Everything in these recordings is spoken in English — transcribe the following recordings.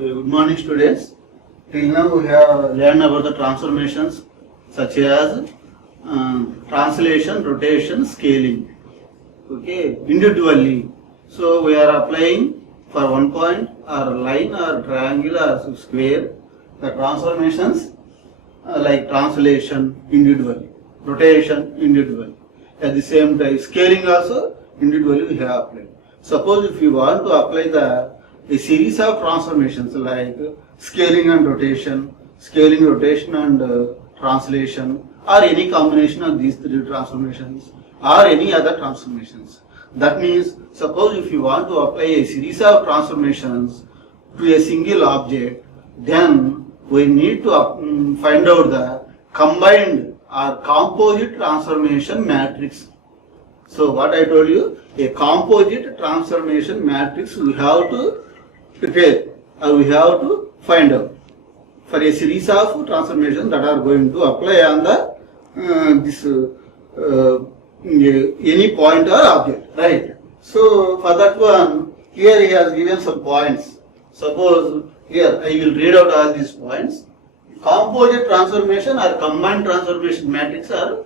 Good morning, students. Till now we have learned about the transformations such as translation, rotation, scaling. Okay, individually. So we are applying for one point or line or triangle or square the transformations like translation individually, rotation individually. At the same time, scaling also individually we have applied. Suppose if you want to apply a series of transformations like scaling and rotation and translation, or any combination of these three transformations or any other transformations. That means, suppose if you want to apply a series of transformations to a single object, then we need to find out the combined or composite transformation matrix. So what I told you, a composite transformation matrix we have to prepare or we have to find out for a series of transformations that are going to apply on the any point or object, right? So for that one, here he has given some points. Suppose here I will read out all these points. Composite transformation or combined transformation matrix are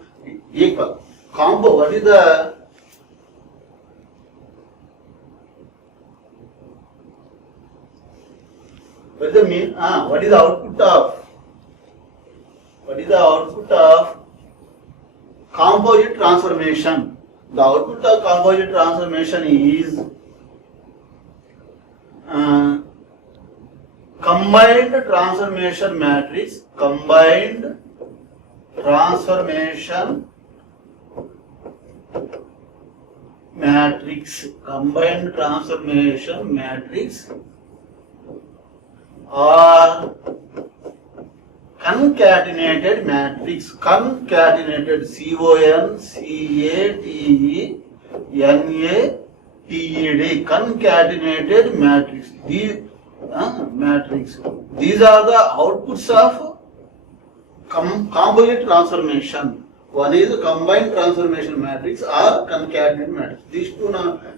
equal. What is the what is the output of composite transformation? The output of composite transformation is combined transformation matrix. Combined transformation matrix. Combined transformation matrix or concatenated matrix. Concatenated, C-O-N-C-A-T-E-N-A-T-E-D. Concatenated matrix. These are the outputs of composite transformation. One is combined transformation matrix or concatenated matrix. These two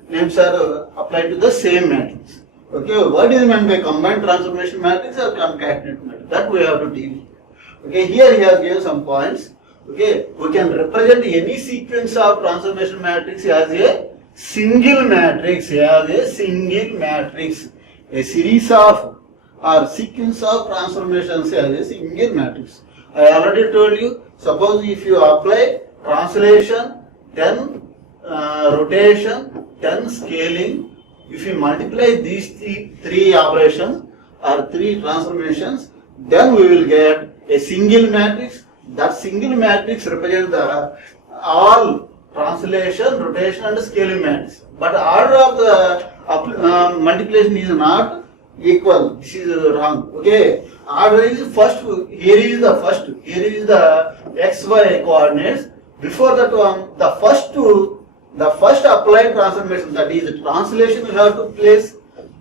names are applied to the same matrix. Okay, what is meant by combined transformation matrix or concatenated matrix? That we have to deal with. Okay, here he has given some points. Okay, we can represent any sequence of transformation matrix as a single matrix. A series of or sequence of transformations as a single matrix. I already told you, suppose if you apply translation, then rotation, then scaling, if you multiply these three operations or three transformations, then we will get a single matrix. That single matrix represents all translation, rotation and scaling matrix. But order of the multiplication is not equal. This is wrong. Okay. Order is first. Here is the xy coordinates. Before that one, the first applied transformation, that is the translation we have to place.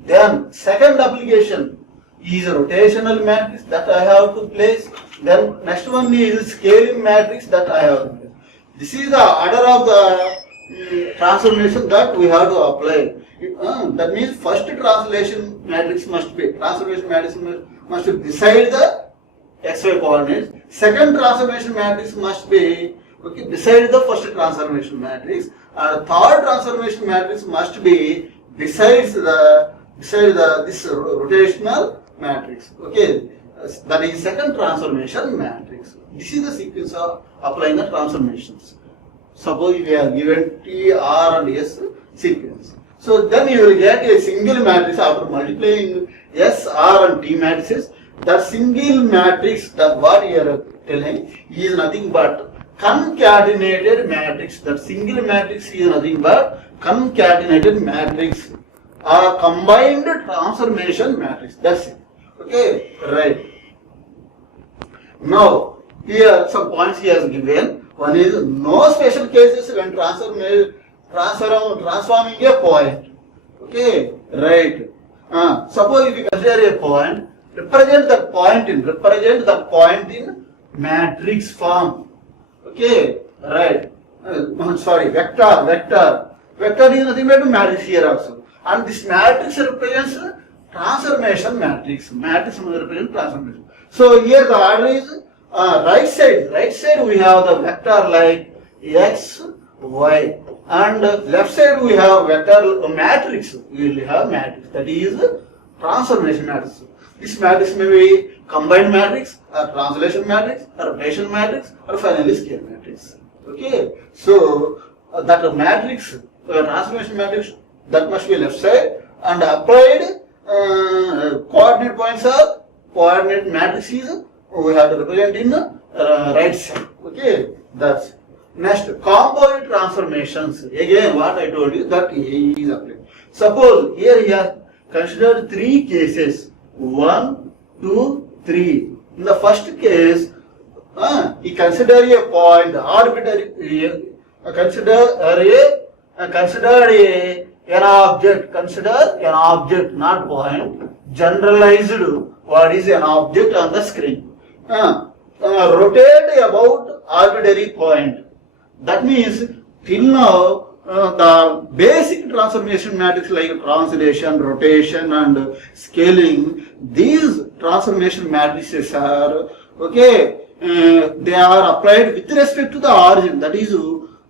Then second application is a rotational matrix that I have to place. Then next one is scaling matrix that I have to place. This is the order of the transformation that we have to apply. That means first transformation matrix must be beside the xy coordinates. Second transformation matrix must be beside the first transformation matrix. Third transformation matrix must be beside this rotational matrix. Okay, that is second transformation matrix. This is the sequence of applying the transformations. Suppose we are given T, R and S sequence. So then you will get a single matrix after multiplying S, R and T matrices. That single matrix, that what you are telling, is nothing but concatenated matrix. That single matrix is nothing but concatenated matrix or combined transformation matrix. That's it. Okay, right. Now, here some points he has given. One is no special cases when transforming a point. Okay, right. Suppose if you consider a point, represent the point in matrix form. Okay, right. Vector. Vector is nothing but a matrix here also. And this matrix represents transformation matrix. Matrix represents transformation. So here the order is right side. Right side we have the vector like x, y, and left side we have vector matrix. We will have matrix, that is transformation matrix. This matrix may be combined matrix, or translation matrix, or rotation matrix, or finally scale matrix. Okay, so that matrix, transformation matrix, that must be left side, and applied coordinate points are coordinate matrices we have to represent in right side. Okay, that's next. Composite transformations. Again, what I told you, that is applied. Suppose here he has considered three cases. 1, 2, 3. In the first case, he considered a point arbitrary. Consider an object, not point. Generalized what is an object on the screen. Rotate about arbitrary point. That means till now the basic transformation matrix like translation, rotation, and scaling, these transformation matrices are okay. They are applied with respect to the origin. That is,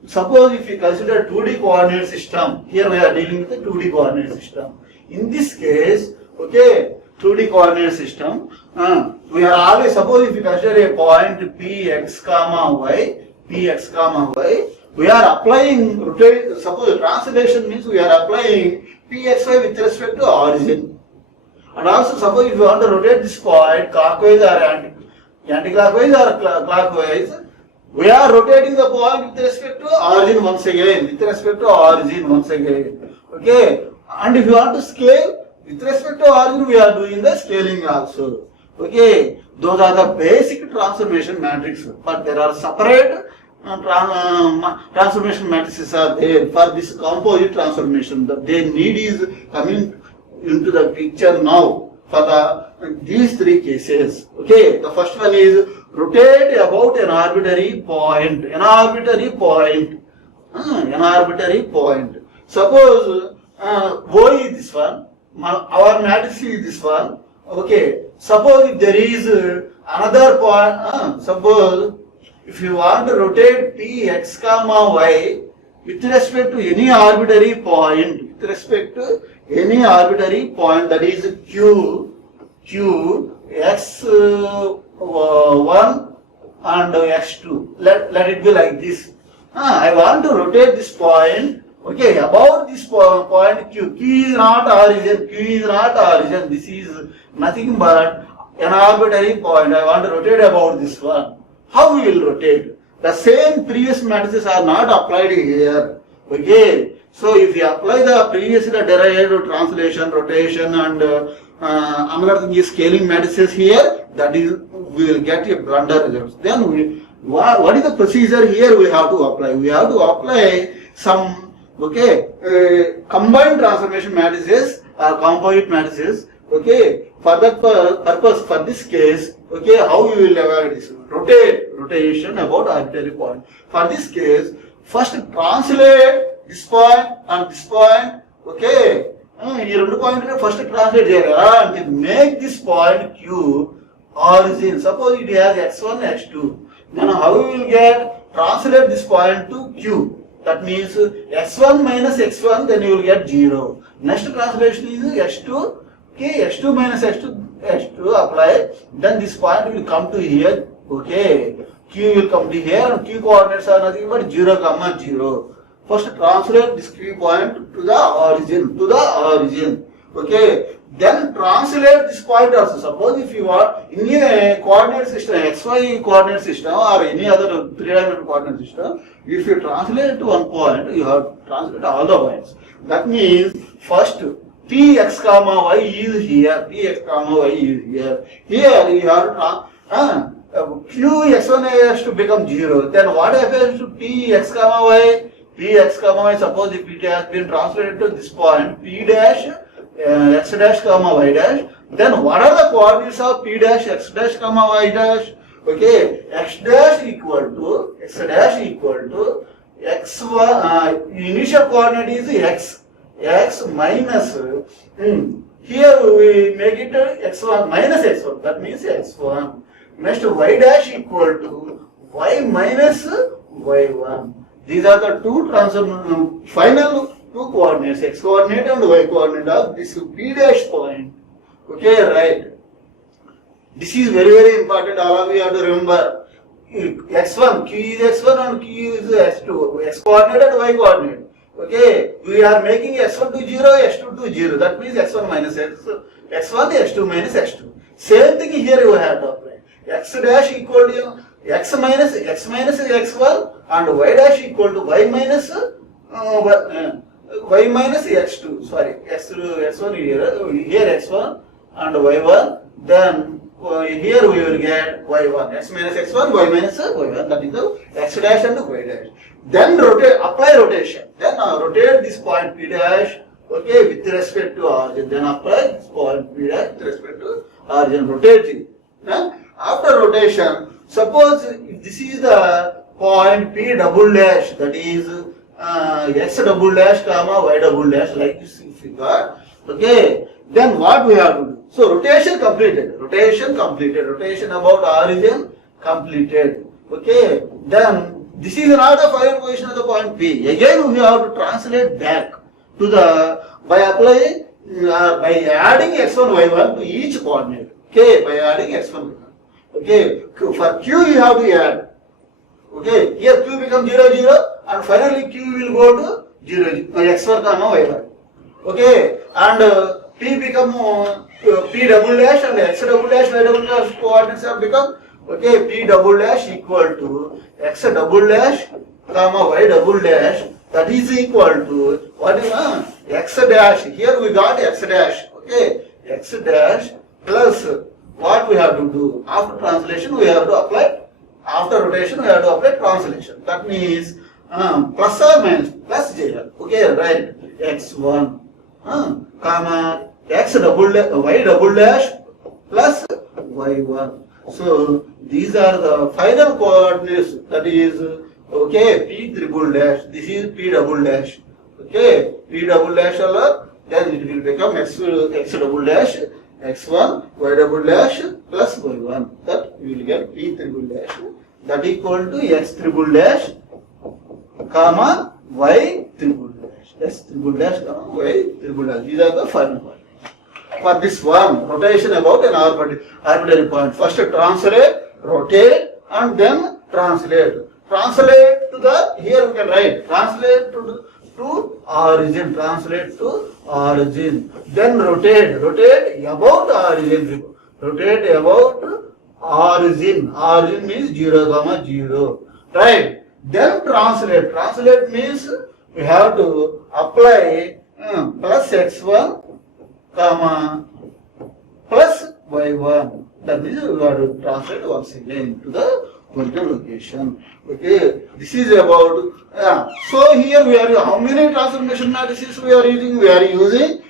suppose if you consider 2D coordinate system, here we are dealing with the 2D coordinate system. In this case, okay, 2D coordinate system, we are always, suppose if you consider a point px comma y, we are applying rotate. Suppose translation means we are applying pxy with respect to origin. And also suppose if you want to rotate this point clockwise or anti-clockwise or clockwise, we are rotating the point with respect to origin once again. Okay. And if you want to scale with respect to origin, we are doing the scaling also. Okay. Those are the basic transformation matrix. But there are separate transformation matrices are there for this composite transformation. The their need is coming into the picture now for these three cases. Okay, the first one is rotate about an arbitrary point. Suppose O is this one, our matrix is this one. Okay, suppose if there is another point, suppose if you want to rotate px comma y with respect to any arbitrary point, that is q x1 and x2. Let it be like this. I want to rotate this point. Okay, about this point q. Q is not origin. This is nothing but an arbitrary point. I want to rotate about this one. How we will rotate? The same previous matrices are not applied here. Okay. So if you apply the previously derived translation, rotation, and another thing is scaling matrices here, that is we will get a blunder results. Then what is the procedure here we have to apply? We have to apply some combined transformation matrices or composite matrices. Okay, for that purpose, for this case, okay, how you will evaluate this? Rotation about arbitrary point. For this case, first translate this point and this point. Okay, here point first translate here and make this point q origin. Suppose it has x1, x2. Then how you will get translate this point to q? That means x1 minus x1. Then you will get 0. Next translation is x2. Okay, x2 minus x2 apply, then this point will come to here. Okay, q will come to here and q coordinates are nothing but 0, 0. First translate this q point to the origin. Okay, then translate this point also. Suppose if you are in a coordinate system, xy coordinate system or any other three-dimensional coordinate system, if you translate to one point, you have to translate all the points. That means first px comma y is here. Here you have to q x1 has to become 0. Then what happens to px comma y? Suppose if it has been translated to this point, p dash x dash comma y dash. Then what are the coordinates of p dash x dash comma y dash? Okay, x dash equal to x1. Initial coordinate is x minus Here we make it x1 minus x1. That means x1. Next y dash equal to y minus y1. These are the two final two coordinates, x coordinate and y coordinate of this p dash point. Okay, right. This is very, very important. All of you have to remember. X1, Q is x1 and Q is x2. X coordinate and y coordinate. Okay, we are making x1 to 0, x2 to 0. That means x1 minus x1, x2 minus x2. Same thing here you have to apply. X dash equal to x minus x1 and y dash equal to y minus x2. Sorry, x1 here x1 and y1. Then here we will get y1, x minus x1, y minus y1. That is the x dash and y dash. Then apply rotation. Then rotate this point p dash, okay, with respect to origin. Then apply this point p dash with respect to origin. Rotate it. After rotation, suppose if this is the point p double dash, that is x double dash comma y double dash, like this if you got. Okay, then what we have to do? So rotation completed. Rotation about origin completed. Okay, then this is not the final position of the point P. Again we have to translate back to the by applying by adding x1 y1 to each coordinate. Okay, by adding x1 y1. Okay, for q you have to add. Okay, here q becomes 0 0 and finally q will go to 0 x1 comma y1. Okay, and p become p double dash and x double dash y double dash coordinates have become, okay, p double dash equal to x double dash comma y double dash, that is equal to what is x dash. Here we got x dash. Okay, x dash plus what we have to do after translation, we have to apply, after rotation we have to apply translation. That means plus or minus plus j. Okay, right, x1 comma x double dash y double dash plus y1. So these are the final coordinates. That is, okay, p triple dash. This is p double dash. Okay, p double dash alone. Then it will become x double dash x1 y double dash plus y1. That we will get p triple dash. That equal to x triple dash comma y triple dash. X triple dash comma y triple dash. These are the final coordinates. For this one, rotation about an arbitrary point. First translate, rotate, and then translate. Translate to the, here we can write, translate to origin, translate to origin. Then rotate about origin. Rotate about origin. Origin means 0, 0. Right. Then translate means we have to apply plus x1 comma plus y1. That means we have to translate once again to the original location. Okay, this is about so here we are, how many transformation matrices we are using? We are using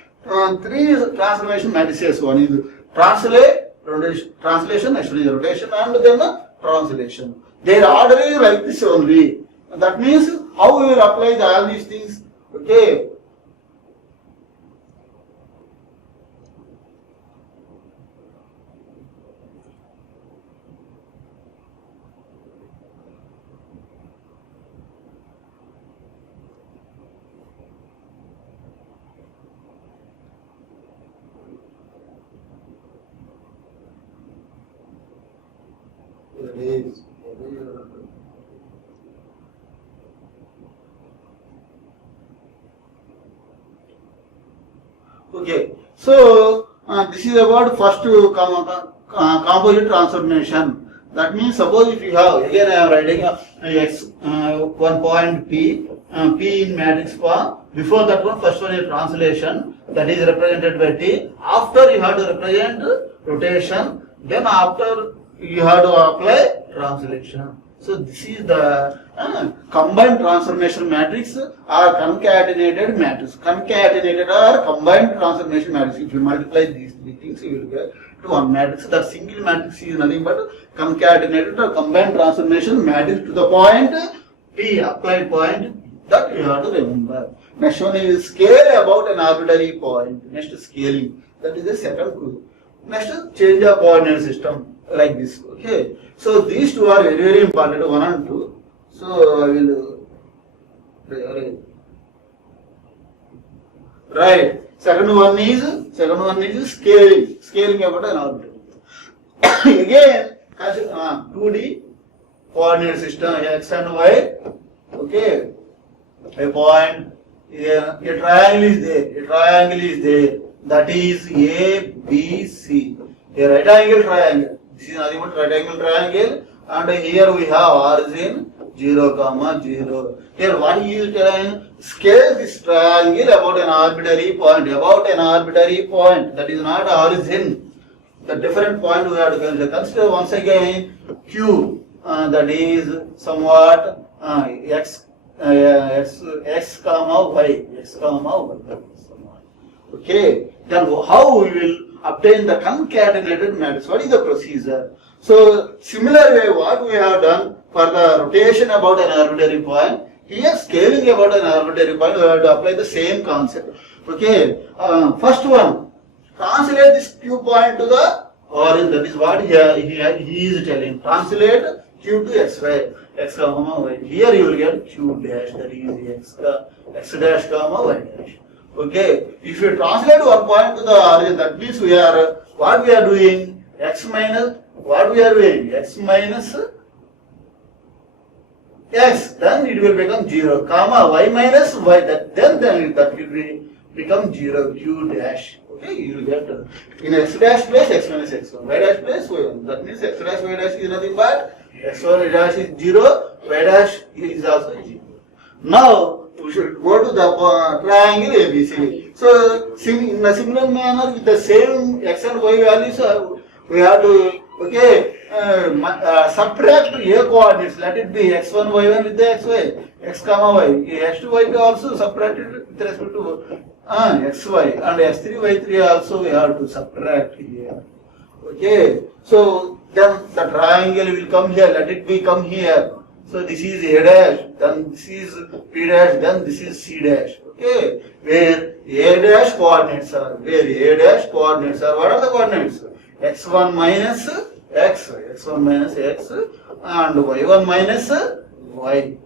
three transformation matrices. One is translation, next is rotation, and then translation. Their order is like this only. That means how we will apply all these things. Okay. Okay, so this is about first composite transformation. That means suppose if you have, again I am writing one point P in matrix form. Before that one, first one is translation, that is represented by T. After you have to represent rotation, then after you have to apply translation. So this is the combined transformation matrix or concatenated matrix. Concatenated or combined transformation matrix. If you multiply these three things, you will get to one matrix. That single matrix is nothing but concatenated or combined transformation matrix to the point P, applied point, that you have to remember. Next one is scale about an arbitrary point. Next, scaling. That is the second clue. Next, change of coordinate system like this. Okay. So these two are very, very important, 1 and 2. So I will right. Second one is scaling about an orbit. Again, 2D coordinate system x and y. Okay, a point, a triangle is there. That is A, B, C. A right angle triangle. This is nothing but right angle triangle. And here we have origin 0, 0. Here what he is telling? Scale this triangle about an arbitrary point. That is not origin. The different point we have to consider. Consider once again Q. That is somewhat x, comma y. Okay. Then how we will obtain the concatenated matrix? What is the procedure? So similar way, what we have done for the rotation about an arbitrary point, here scaling about an arbitrary point, we have to apply the same concept. Okay. First one, translate this Q point to the origin. That is what he is telling. Translate Q to xy, x comma y. Here you will get Q dash, that is x dash comma y dash. Okay. If you translate one point to the origin, that means what we are doing? X minus x, then it will become 0, comma y minus y, then that will become 0, Q dash. Okay, you will get in x dash place x minus x1, y dash place y1. That means x dash y dash is nothing but x1 dash is 0, y dash is also 0. Now we should go to the triangle ABC. So in a similar manner with the same x and y values, we have to subtract a coordinates. Let it be x1 y1 with the xy, x comma y. x2 y2 also subtracted with respect to xy, and x3 y3 also we have to subtract here. Okay. So then the triangle will come here. Let it be come here. So this is A dash, then this is P dash, then this is C dash. Okay. Where A dash coordinates are. What are the coordinates? x1 minus x, and y1 minus y.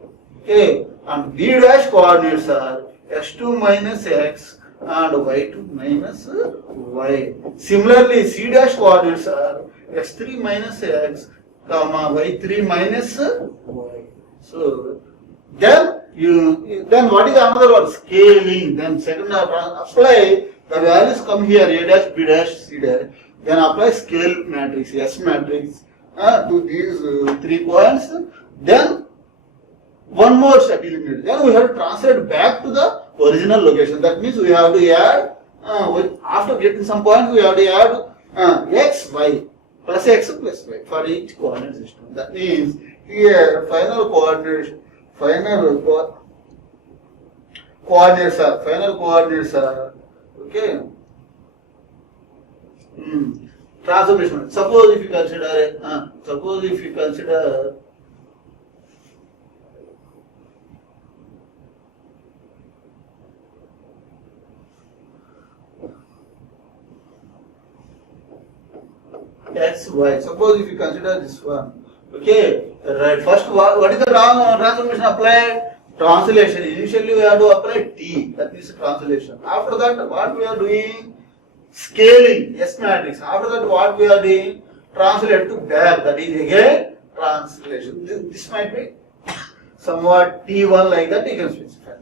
Okay. And B dash coordinates are x2 minus x and y2 minus y. Similarly, C dash coordinates are x3 minus x, comma y3 minus y. So then what is another one? Scaling. Then second apply the values come here, A dash, B dash, C dash. Then apply scale matrix, S matrix to these 3 points. Then one more step is needed. Then we have to translate back to the original location. That means we have to add, after getting some point, we have to add x, y, plus x plus y for each coordinate system. That means here final coordinates are okay. Transformation. Suppose if you consider x, y. Suppose if you consider this one. Okay. Right. First, what is the transformation applied? Translation. Initially, we have to apply t. That is translation. After that, what we are doing? Scaling. S matrix. After that, what we are doing? Translate to back. That is again translation. This might be somewhat t1 like that. You can specify.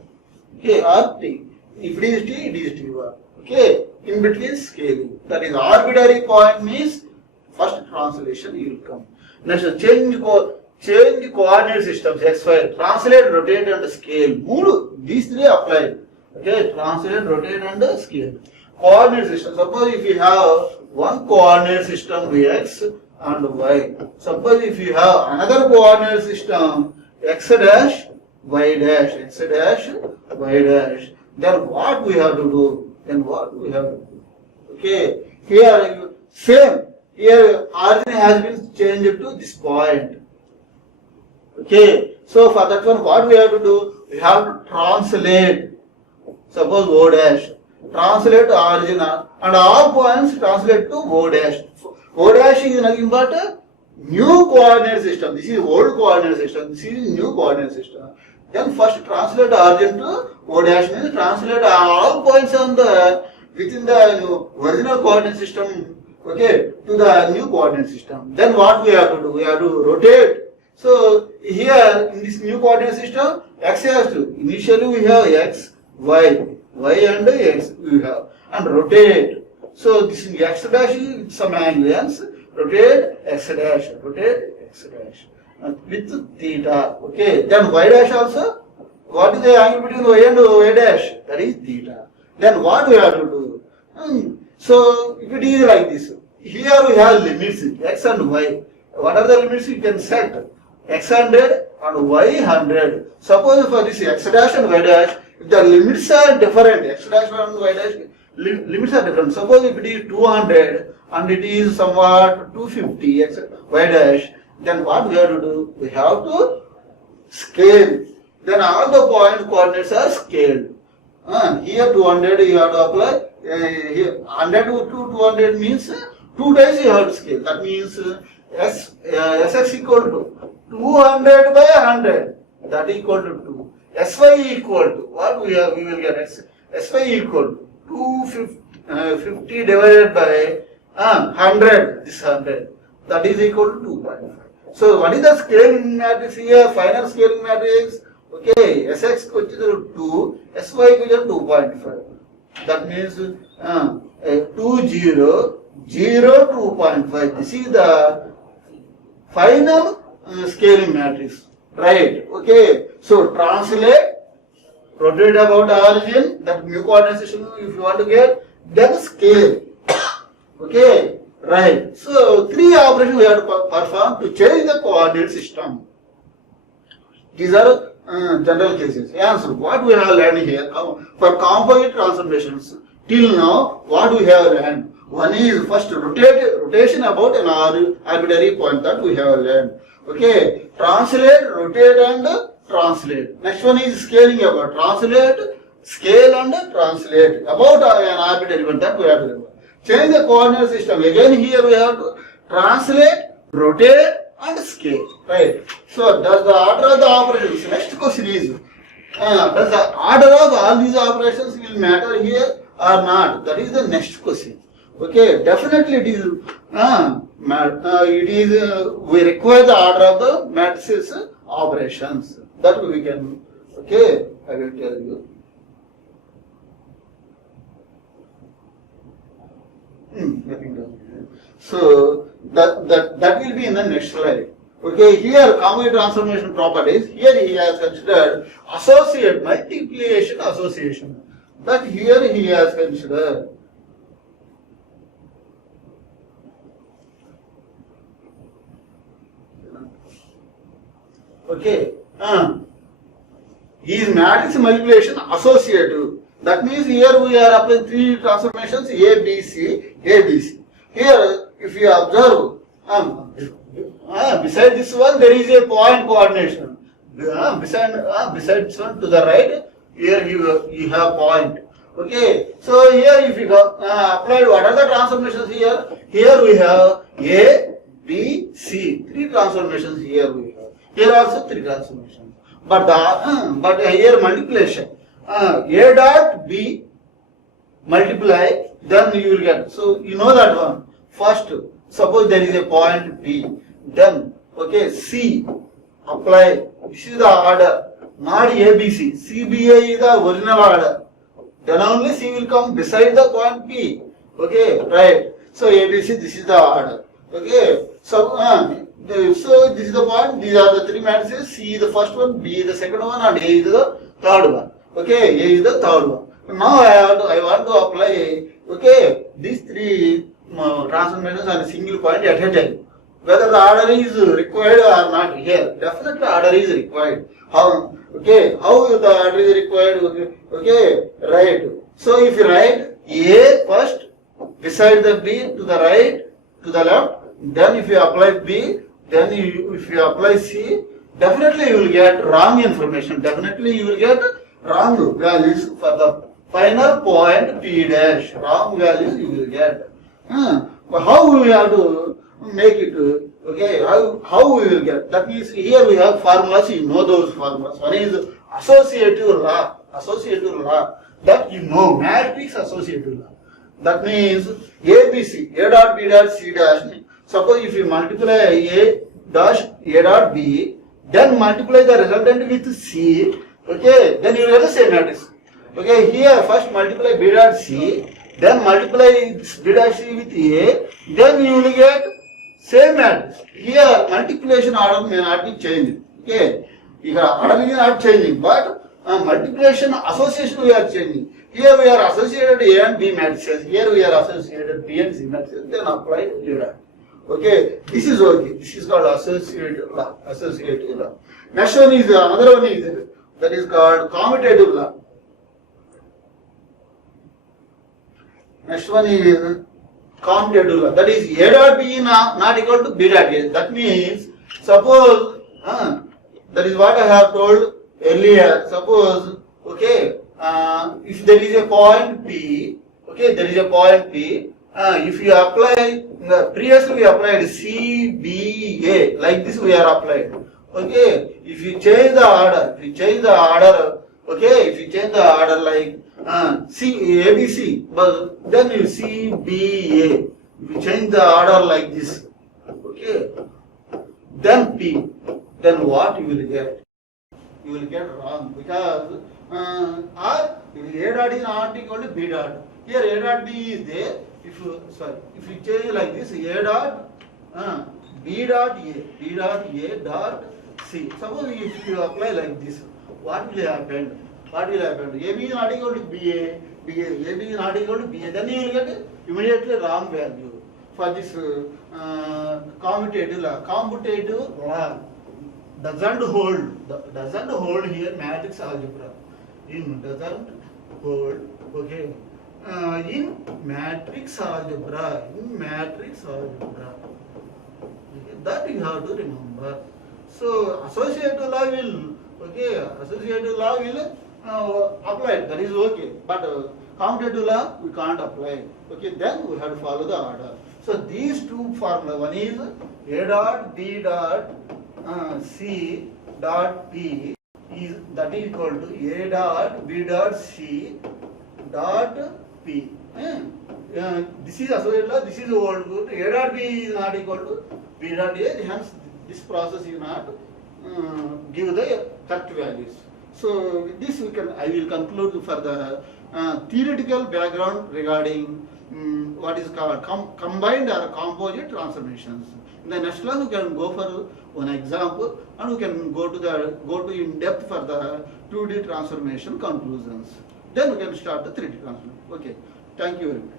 Okay. Or t. If it is t, it is t1. Okay. In between scaling. That is arbitrary point means first translation you will come. Next, change coordinate systems, x, y, translate, rotate and scale. These 3 applied. Okay, translate, rotate and scale. Coordinate system. Suppose if you have one coordinate system x and y. Suppose if you have another coordinate system x dash, y dash, then what we have to do? Okay, here same. Here origin has been changed to this point. Okay, so for that one, what we have to do? We have to translate. Suppose O dash. translate origin and all points translate to O dash. O dash is nothing but a new coordinate system. This is old coordinate system. This is new coordinate system. Then first translate origin to O dash means translate all points on the within the original coordinate system, okay, to the new coordinate system. Then what we have to do? We have to rotate. So here in this new coordinate system, x has to initially we have x, y and x we have, and rotate. So this is x dash is some angle, hence rotate x dash with theta. Okay, then y dash also. What is the angle between y and y dash? That is theta. Then what we have to do? So if it is like this, here we have limits x and y. What are the limits you can set? X 100 and y 100. Suppose for this x dash and y dash, if the limits are different, x dash and y dash limits are different. Suppose if it is 200 and it is somewhat 250 x y dash, then what we have to do? We have to scale. Then all the point coordinates are scaled. Here 200 you have to apply. Here 100 to 200 means 2 times you have to scale. That means Sx equal to 200 by 100. That equal to 2. Sy equal to what we have? We will get Sy equal to 250 divided by 100. This 100. That is equal to 2.5. So what is the scaling matrix here? Final scaling matrix. Okay, Sx equal to 2, Sy equal to 2.5. That means 2, 0, 0, 2.5. This is the final scaling matrix. Right. Okay. So translate, rotate about origin, that new coordinate system if you want to get, then scale. Okay. Right. So 3 operations we have to perform to change the coordinate system. These are general cases. Answer. What we have learned here for composite transformations till now, what we have learned? One is first rotation about an arbitrary point that we have learned. Okay, translate, rotate and translate. Next one is scaling about translate, scale and translate about an arbitrary point that we have to learn. Change the coordinate system. Again here we have to translate, rotate and scale. Right. So does the order of the operations? Next question is does the order of all these operations will matter here or not? That is the next question. Okay, definitely it is. We require the order of the matrices operations. That we can. Okay, I will tell you. Nothing done. So that will be in the next slide. Okay, here composite transformation properties. Here he has considered associate, multiplication association. That here he has considered. Okay, is matrix multiplication associative. That means here we are applying 3 transformations A, B, C, A, B, C. Here, if you observe, beside this one there is a point coordination. Beside this one to the right, here you have point. Okay, so here if you apply what are the transformations here? Here we have A, B, C. 3 transformations here we have. Here also 3 transformations. But here multiplication. A dot B multiply, then you will get. So you know that one. First, suppose there is a point B. Then, okay, C. Apply. This is the order. Not ABC. CBA is the original order. Then only C will come beside the point P. Okay, right. So ABC, this is the order. Okay. So this is the point. These are the 3 matrices. C is the first one, B is the second one, and A is the third one. Okay, A is the third one. Now I want to apply. Okay, these 3 transformations on a single point at a time. Whether the order is required or not here, definitely order is required. How? Okay, how the order is required? Okay, right. So if you write A first, beside the B, to the right, to the left, then if you apply B, then if you apply C, definitely you will get wrong information. Definitely you will get wrong values for the final point P dash, wrong values you will get. But how we have to make it, okay, how we will get, that means here we have formulas, you know those formulas. One is associative law, that you know, matrix associative law. That means ABC, A dot B dot C dash. Suppose if you multiply A dash A dot B, then multiply the resultant with C, okay, then you will get the same matrix. Okay, here first multiply B dot C, then multiply B dot C with A, then you will get same matrix. Here multiplication order may not be changed. Okay, here order is not changing, but multiplication association we are changing. Here we are associated A and B matrices. Here we are associated B and C matrices. Then apply data. Okay, this is okay. This is called associative law. Associative law. Next one is another one is that is called commutative law. Next one is commutative law. That is A dot B not equal to B dot A. That means suppose that is what I have told earlier. Suppose okay. If there is a point P, okay, there is a point P. If you apply, previously we applied CBA, like this we are applied. Okay, if you change the order, okay, if you change the order like ABC, but then you CBA. If you change the order like this, okay, then P, then what you will get? You will get wrong because or A dot is not equal to B dot. Here A dot B is there. If you change like this, A dot B dot A dot C. Suppose if you apply like this, what will happen? AB is not equal to BA, AB is not equal to BA. Then you will get immediately wrong value for this commutative law. Commutative law doesn't hold here matrix algebra. Doesn't hold, okay, in matrix algebra, okay, that you have to remember. So associative law will, okay, apply, that is okay, but commutative law we can't apply, okay, then we have to follow the order. So these two formula, one is A dot B dot C dot P is that is equal to A dot B dot C dot P. This is associated law, this is old good. A dot B is not equal to B dot A, hence this process is not give the correct values. So with this I will conclude for the theoretical background regarding what is called combined or composite transformations. In the next class we can go for one example and we can go to in depth for the 2D transformation conclusions. Then we can start the 3D transformation. Okay. Thank you very much.